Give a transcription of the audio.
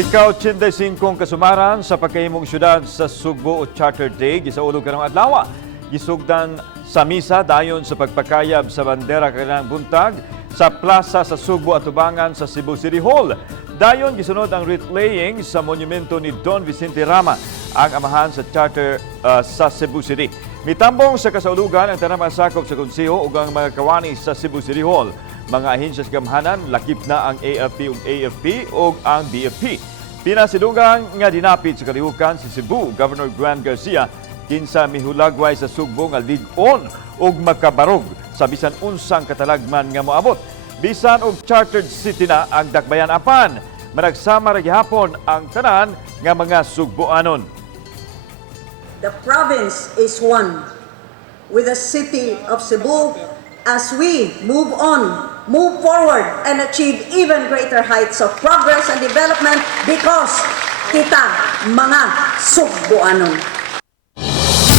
85 kasumaran sa pagkahimong syudad sa Sugbo o Charter Day gisaulog karong adlaw. Gisugdan sa misa dayon sa pagpakayab sa bandera kanang buntag sa plaza sa Sugbo at Tubangan sa Cebu City Hall. Dayon gisunod ang wreath laying sa monumento ni Don Vicente Rama, ang amahan sa charter sa Cebu City. Mitambong sa kasaulugan ang tanang masakop sa konseho ug ang mga kawani sa Cebu City Hall. Mga ahensya sa gamhanan, lakip na ang AFP ug ang BFP. Pinasilugang nga dinapit sa kalihukan si Cebu Governor Juan Garcia kinsa mihulagway sa Sugbo nga lig-on ug makabarog sa bisan unsang katalagman nga moabot. Bisan og chartered city na ang dakbayan apan, managsama ra gihapon ang tanan nga mga Sugboanon. The province is one with the city of Cebu as we move on, move forward, and achieve even greater heights of progress and development because kita mga Sugboanon.